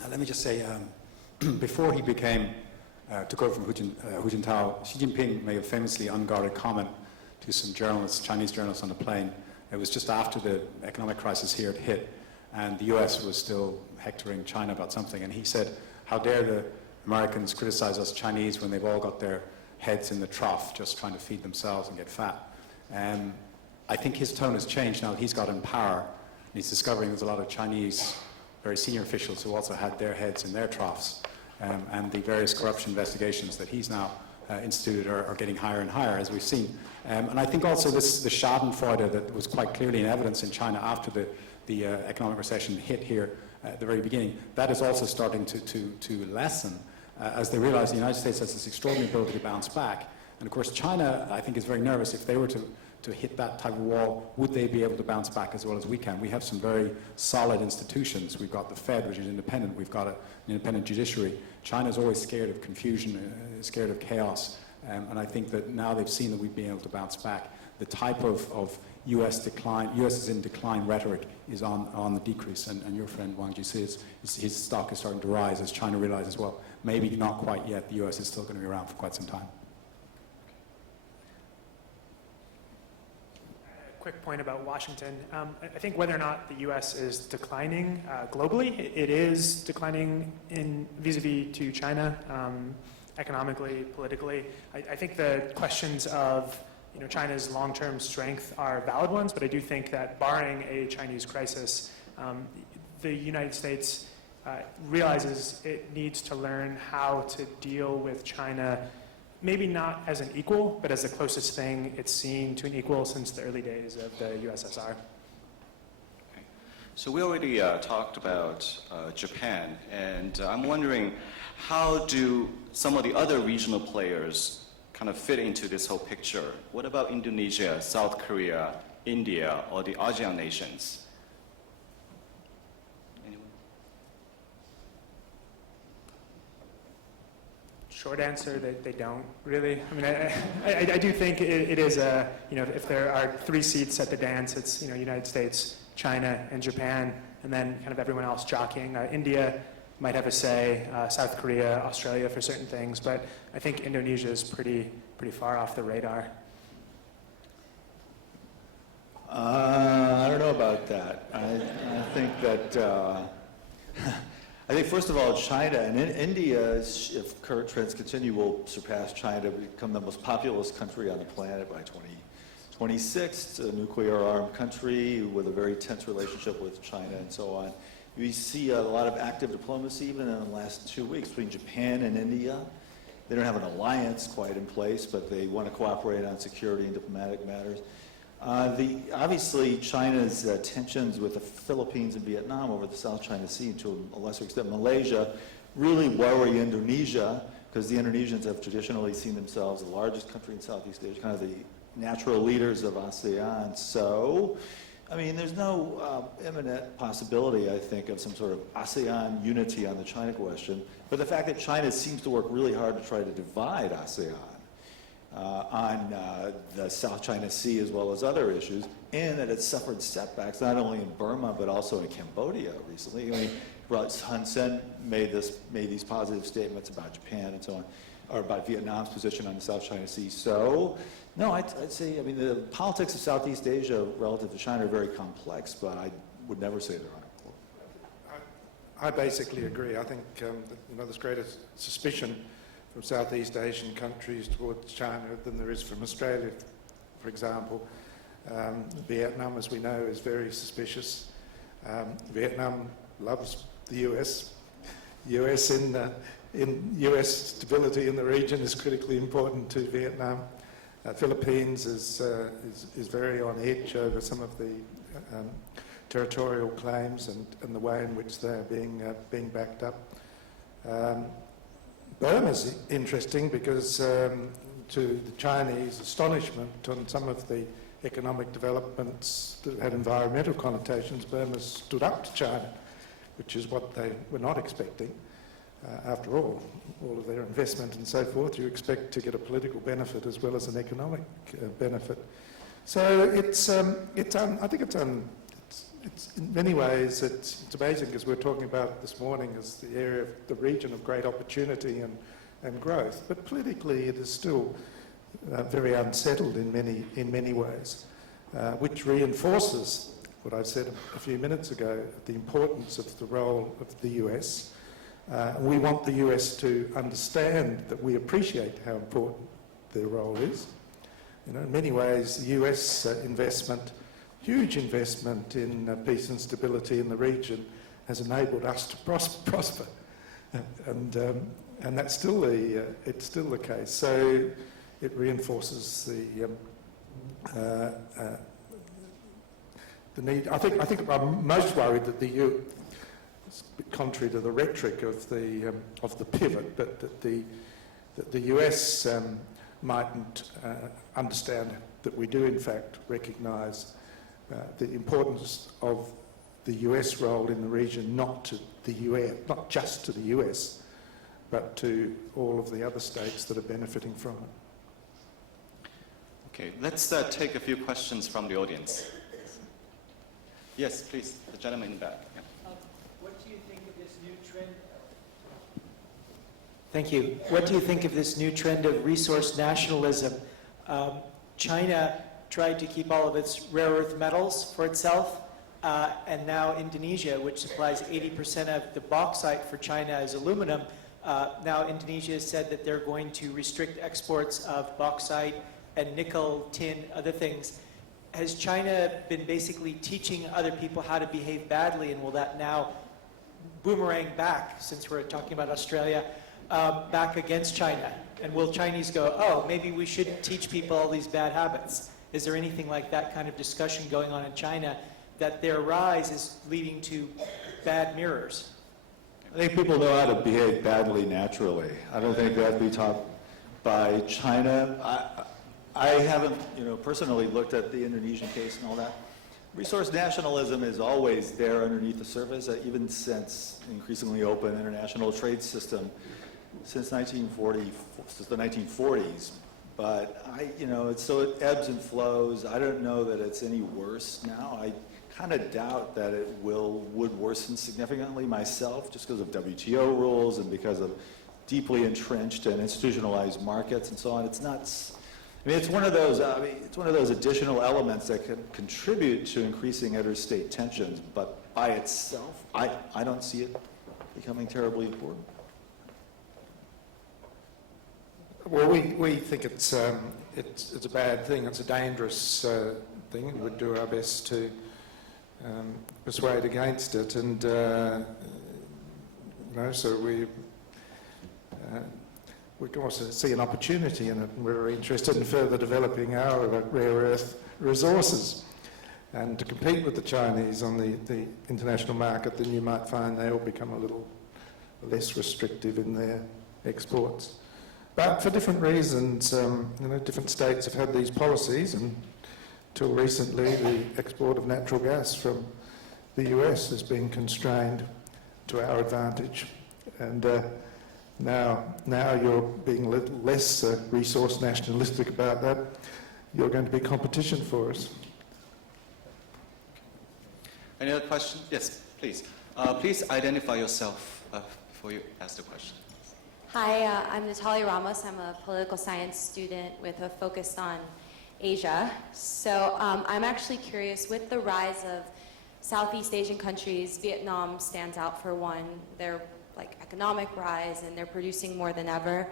Let me just say, before he took over from Hu Jintao, Xi Jinping made a famously unguarded comment to some journalists, Chinese journalists on the plane. It was just after the economic crisis here had hit, and the US was still hectoring China about something, and he said, how dare the Americans criticize us Chinese when they've all got their heads in the trough just trying to feed themselves and get fat. I think his tone has changed now that he's got in power, and he's discovering there's a lot of Chinese very senior officials who also had their heads in their troughs, and the various corruption investigations that he's now instituted are getting higher and higher, as we've seen. And I think also the Schadenfreude that was quite clearly in evidence in China after the economic recession hit here at the very beginning, that is also starting to lessen as they realize the United States has this extraordinary ability to bounce back. And of course, China, I think, is very nervous. If they were to hit that type of wall, would they be able to bounce back as well as we can? We have some very solid institutions. We've got the Fed, which is independent. We've got an independent judiciary. China's always scared of confusion, scared of chaos. And I think that now they've seen that we've been able to bounce back. The type of US decline, US is in decline rhetoric is on the decrease. And your friend Wang Jisi, his stock is starting to rise as China realizes, well, maybe not quite yet. The US is still going to be around for quite some time. Quick point about Washington. I think whether or not the U.S. is declining globally, it is declining in vis-a-vis to China, economically, politically. I think the questions of China's long-term strength are valid ones, but I do think that barring a Chinese crisis, the United States realizes it needs to learn how to deal with China, maybe not as an equal, but as the closest thing it's seen to an equal since the early days of the USSR. Okay. So we already talked about Japan, and I'm wondering, how do some of the other regional players kind of fit into this whole picture? What about Indonesia, South Korea, India, or the ASEAN nations? Short answer, they don't really. I mean, I do think it is a, if there are 3 seats at the dance, it's, United States, China, and Japan, and then kind of everyone else jockeying. India might have a say, South Korea, Australia for certain things, but I think Indonesia is pretty far off the radar. I don't know about that. I think that, I think first of all, China and India, if current trends continue, will surpass China, become the most populous country on the planet by 2026. It's a nuclear-armed country with a very tense relationship with China and so on. We see a lot of active diplomacy even in the last 2 weeks between Japan and India. They don't have an alliance quite in place, but they want to cooperate on security and diplomatic matters. Obviously, China's tensions with the Philippines and Vietnam over the South China Sea, and to a lesser extent Malaysia, really worry Indonesia, because the Indonesians have traditionally seen themselves the largest country in Southeast Asia, kind of the natural leaders of ASEAN. So, I mean, there's no imminent possibility, I think, of some sort of ASEAN unity on the China question. But the fact that China seems to work really hard to try to divide ASEAN on the South China Sea as well as other issues, and that it's suffered setbacks not only in Burma but also in Cambodia recently. I mean, Hun Sen made these positive statements about Japan and so on, or about Vietnam's position on the South China Sea. So, no, I'd say, I mean, the politics of Southeast Asia relative to China are very complex, but I would never say they're unequal. I basically agree. I think there's greater suspicion from Southeast Asian countries towards China than there is from Australia, for example. Vietnam, as we know, is very suspicious. Vietnam loves the US. US stability in the region is critically important to Vietnam. Philippines is very on edge over some of the territorial claims and the way in which they're being backed up. Burma is interesting because, to the Chinese astonishment on some of the economic developments that had environmental connotations, Burma stood up to China, which is what they were not expecting. After all of their investment and so forth, you expect to get a political benefit as well as an economic benefit. So I think it's in many ways, it's amazing, because we're talking about this morning as the area of the region of great opportunity and growth. But politically, it is still very unsettled in many ways, which reinforces what I said a few minutes ago, the importance of the role of the US. We want the US to understand that we appreciate how important their role is. You know, in many ways, the US investment, huge investment in peace and stability in the region, has enabled us to prosper, and that's still it's still the case. So it reinforces the need. I think I'm most worried that it's a bit contrary to the rhetoric of the pivot, but that the US mightn't understand that we do in fact recognise the importance of the US role in the region, not to the US, not just to the US, but to all of the other states that are benefiting from it. Okay, let's take a few questions from the audience. Yes, please, the gentleman in the back. Yeah. What do you think of this new trend? Thank you. What do you think of this new trend of resource nationalism? China tried to keep all of its rare earth metals for itself, and now Indonesia, which supplies 80% of the bauxite for China as aluminum, now Indonesia has said that they're going to restrict exports of bauxite and nickel, tin, other things. Has China been basically teaching other people how to behave badly, and will that now boomerang back, since we're talking about Australia, back against China? And will Chinese go, oh, maybe we shouldn't teach people all these bad habits? Is there anything like that kind of discussion going on in China, that their rise is leading to bad mirrors? I think people know how to behave badly naturally. I don't think that'd be taught by China. I haven't, personally looked at the Indonesian case and all that. Resource nationalism is always there underneath the surface, even since increasingly open international trade system since the 1940s. But so it ebbs and flows. I don't know that it's any worse now. I kind of doubt that it would worsen significantly myself, just because of WTO rules and because of deeply entrenched and institutionalized markets and so on. It's not. It's one of those. It's one of those additional elements that can contribute to increasing interstate tensions. But by itself, I don't see it becoming terribly important. Well, we think it's a bad thing. It's a dangerous thing, and we'd do our best to persuade against it. And so we can also see an opportunity in it, and we're interested in further developing our rare earth resources. And to compete with the Chinese on the international market, then you might find they'll become a little less restrictive in their exports. But for different reasons, different states have had these policies, and until recently the export of natural gas from the US has been constrained to our advantage. And now you're being a little less resource nationalistic about that. You're going to be competition for us. Any other questions? Yes, please. Please identify yourself before you ask the question. Hi, I'm Natalia Ramos. I'm a political science student with a focus on Asia. So I'm actually curious, with the rise of Southeast Asian countries, Vietnam stands out for one. Their economic rise, and they're producing more than ever.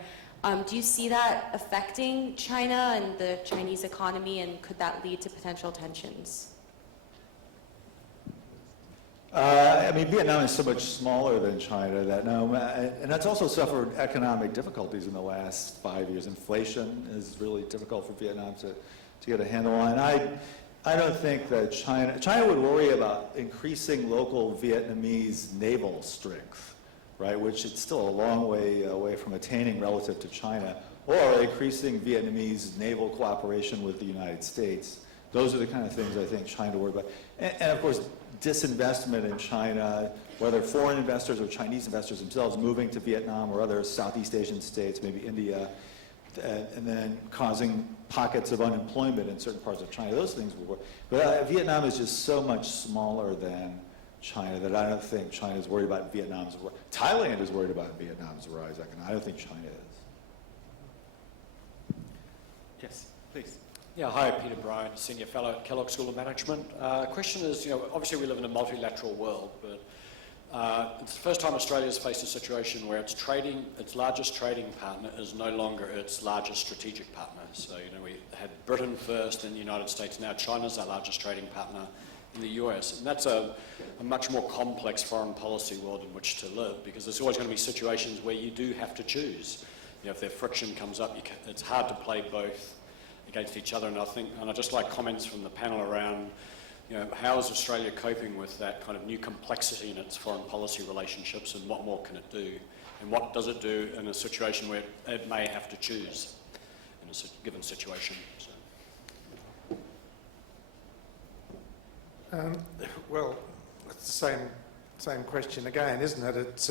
Do you see that affecting China and the Chinese economy, and could that lead to potential tensions? Vietnam is so much smaller than China that now, and that's also suffered economic difficulties in the last 5 years. Inflation is really difficult for Vietnam to get a handle on. I don't think that China would worry about increasing local Vietnamese naval strength, right, which it's still a long way away from attaining relative to China, or increasing Vietnamese naval cooperation with the United States. Those are the kind of things I think China would worry about. And of course, disinvestment in China, whether foreign investors or Chinese investors themselves moving to Vietnam or other Southeast Asian states, maybe India, and then causing pockets of unemployment in certain parts of China. Those things will work. But Vietnam is just so much smaller than China that I don't think China is worried about Vietnam's rise. Thailand is worried about Vietnam's rise. I don't think China is. Yes, please. Yeah, hi, Peter Bryan, Senior Fellow at Kellogg School of Management. Question is, obviously we live in a multilateral world, but it's the first time Australia's faced a situation where its largest trading partner is no longer its largest strategic partner. So, we had Britain first, then the United States, now China's our largest trading partner in the US. And that's a much more complex foreign policy world in which to live, because there's always going to be situations where you do have to choose. If their friction comes up, it's hard to play both against each other. And I'd just like comments from the panel around, how is Australia coping with that kind of new complexity in its foreign policy relationships, and what more can it do? And what does it do in a situation where it may have to choose in a given situation? So. Well, it's the same question again, isn't it? It's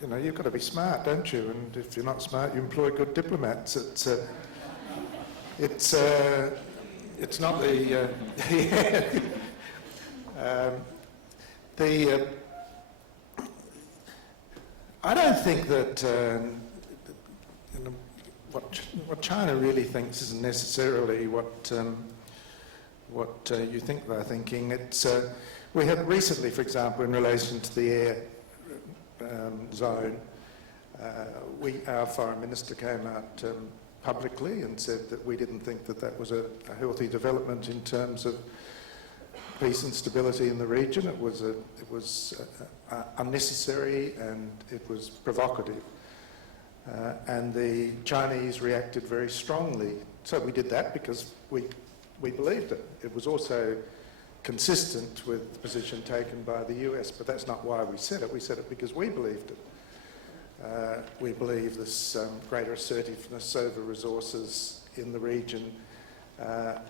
you've got to be smart, don't you? And if you're not smart, you employ good diplomats. It's not the I don't think that what China really thinks isn't necessarily what you think they're thinking. We had recently, for example, in relation to the air zone, our foreign minister came out publicly and said that we didn't think that was a healthy development in terms of peace and stability in the region. It was unnecessary, and it was provocative. And the Chinese reacted very strongly. So we did that because we believed it. It was also consistent with the position taken by the US, but that's not why we said it. We said it because we believed it. We believe this greater assertiveness over resources in the region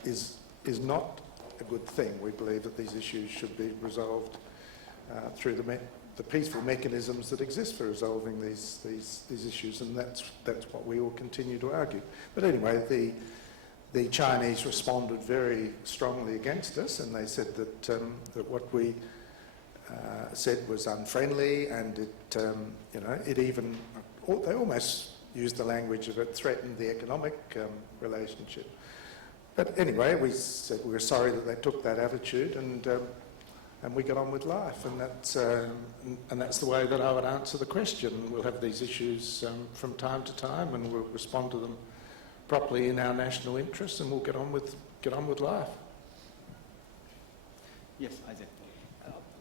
is not a good thing. We believe that these issues should be resolved through the peaceful mechanisms that exist for resolving these issues, and that's what we will continue to argue. But anyway, the Chinese responded very strongly against us, and they said that what we said was unfriendly, and they almost used the language of it threatened the economic relationship. But anyway, we said we were sorry that they took that attitude, and we got on with life, and that's the way that I would answer the question. We'll have these issues from time to time, and we'll respond to them properly in our national interests, and we'll get on with life. Yes, Isaac.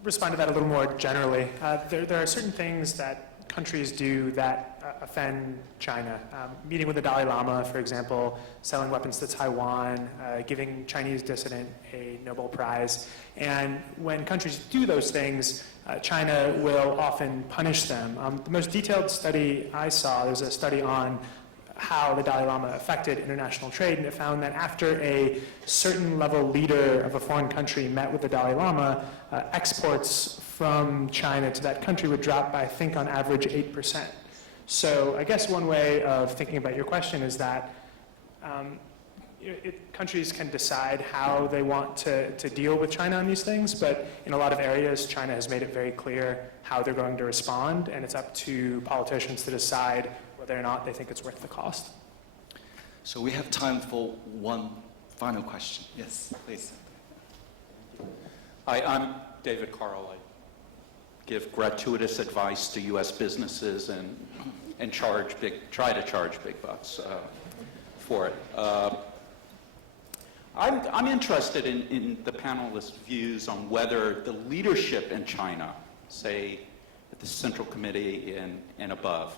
Respond to that a little more generally. There are certain things that countries do that offend China. Meeting with the Dalai Lama, for example, selling weapons to Taiwan, giving Chinese dissident a Nobel Prize. And when countries do those things, China will often punish them. The most detailed study I saw, there's a study on how the Dalai Lama affected international trade, and it found that after a certain level leader of a foreign country met with the Dalai Lama, exports from China to that country would drop by, I think, on average 8%. So I guess one way of thinking about your question is that countries can decide how they want to deal with China on these things, but in a lot of areas, China has made it very clear how they're going to respond, and it's up to politicians to decide whether or not they think it's worth the cost. So we have time for one final question. Yes, please. Hi, I'm David Carl. I give gratuitous advice to U.S. businesses and try to charge big bucks for it. I'm interested in the panelists' views on whether the leadership in China, say at the Central Committee and above,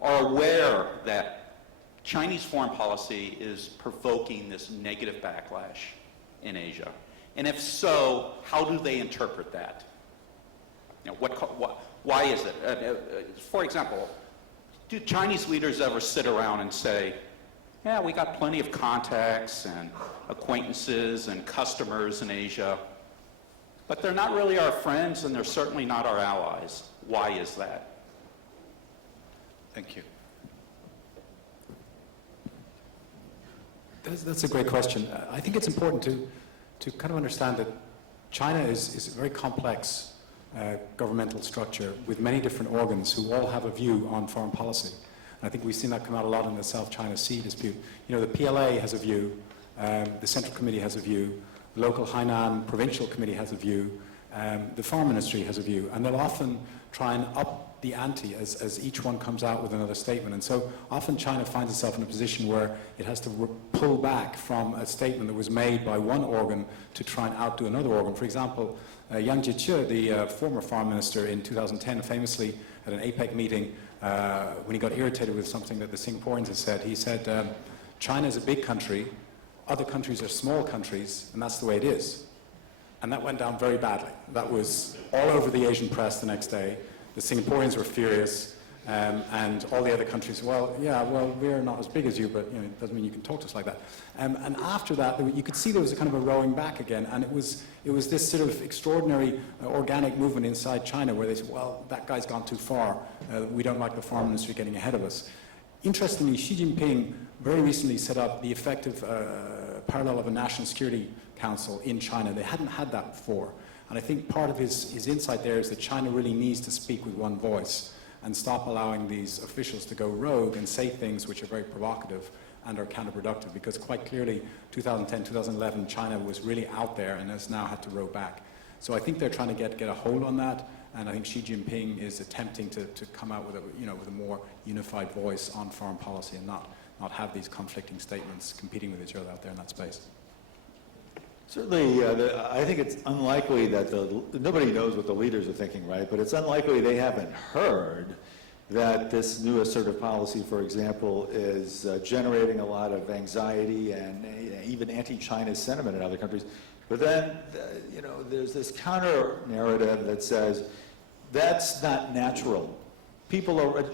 are aware that Chinese foreign policy is provoking this negative backlash in Asia. And if so, how do they interpret that? Why is it? For example, do Chinese leaders ever sit around and say, yeah, we got plenty of contacts and acquaintances and customers in Asia, but they're not really our friends and they're certainly not our allies. Why is that? Thank you. That's a great question. I think it's important to kind of understand that China is a very complex governmental structure with many different organs who all have a view on foreign policy. And I think we've seen that come out a lot in the South China Sea dispute. You know, the PLA has a view, the Central Committee has a view, the local Hainan Provincial Committee has a view, the Foreign Ministry has a view, and they'll often try and up the ante as each one comes out with another statement. And so often China finds itself in a position where it has to pull back from a statement that was made by one organ to try and outdo another organ. For example, Yang Jiechi, the former foreign minister in 2010, famously at an APEC meeting, when he got irritated with something that the Singaporeans had said, he said, China is a big country, other countries are small countries, and that's the way it is. And that went down very badly. That was all over the Asian press the next day. The Singaporeans were furious, and all the other countries, well, yeah, well, we're not as big as you, but you know, it doesn't mean you can talk to us like that. And after that, you could see there was a kind of a rowing back again, and it was this sort of extraordinary organic movement inside China where they said, well, that guy's gone too far. We don't like the foreign ministry getting ahead of us. Interestingly, Xi Jinping very recently set up the effective parallel of a national security council in China. They hadn't had that before. And I think part of his insight there is that China really needs to speak with one voice and stop allowing these officials to go rogue and say things which are very provocative and are counterproductive, because quite clearly 2010, 2011, China was really out there and has now had to row back. So I think they're trying to get a hold on that, and I think Xi Jinping is attempting to come out with a more unified voice on foreign policy and not have these conflicting statements competing with each other out there in that space. Certainly, I think it's unlikely that nobody knows what the leaders are thinking, right? But it's unlikely they haven't heard that this new assertive policy, for example, is generating a lot of anxiety and even anti-China sentiment in other countries. But then, there's this counter narrative that says that's not natural.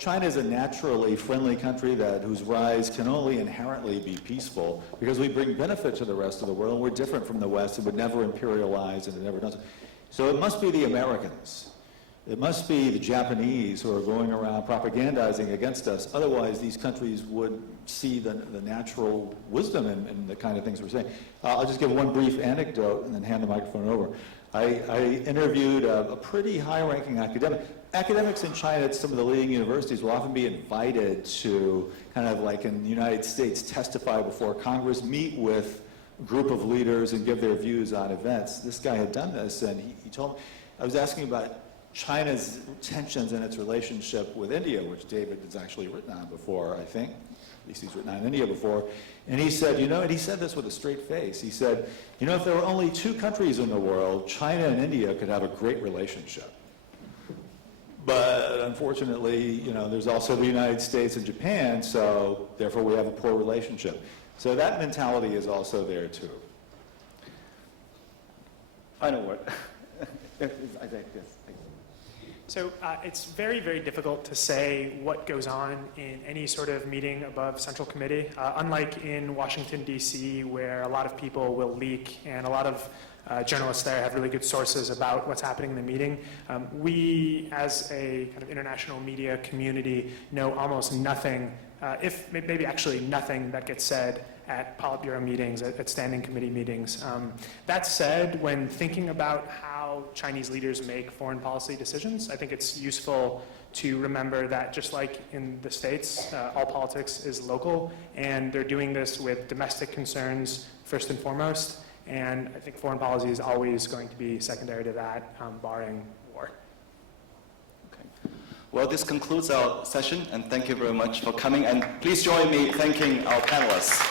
China is a naturally friendly country whose rise can only inherently be peaceful because we bring benefit to the rest of the world. We're different from the West. It would never imperialize, and it never does. So it must be the Americans. It must be the Japanese who are going around propagandizing against us. Otherwise, these countries would see the natural wisdom in the kind of things we're saying. I'll just give one brief anecdote and then hand the microphone over. I interviewed a pretty high-ranking academic. Academics in China at some of the leading universities will often be invited to, kind of like in the United States, testify before Congress, meet with a group of leaders and give their views on events. This guy had done this, and he told me, I was asking about China's tensions and its relationship with India, which David has actually written on before, I think. At least he's written on India before. And he said, and he said this with a straight face. He said, if there were only two countries in the world, China and India could have a great relationship. But unfortunately, there's also the United States and Japan, so therefore we have a poor relationship. So that mentality is also there too. Final word. So it's very, very difficult to say what goes on in any sort of meeting above Central Committee. Unlike in Washington, D.C., where a lot of people will leak and a lot of journalists there have really good sources about what's happening in the meeting. We, as a kind of international media community, know almost nothing, if maybe actually nothing that gets said at Politburo meetings, at standing committee meetings. That said, when thinking about how Chinese leaders make foreign policy decisions, I think it's useful to remember that just like in the States, all politics is local, and they're doing this with domestic concerns first and foremost. And I think foreign policy is always going to be secondary to that, barring war. Okay. Well, this concludes our session, and thank you very much for coming. And please join me thanking our panelists.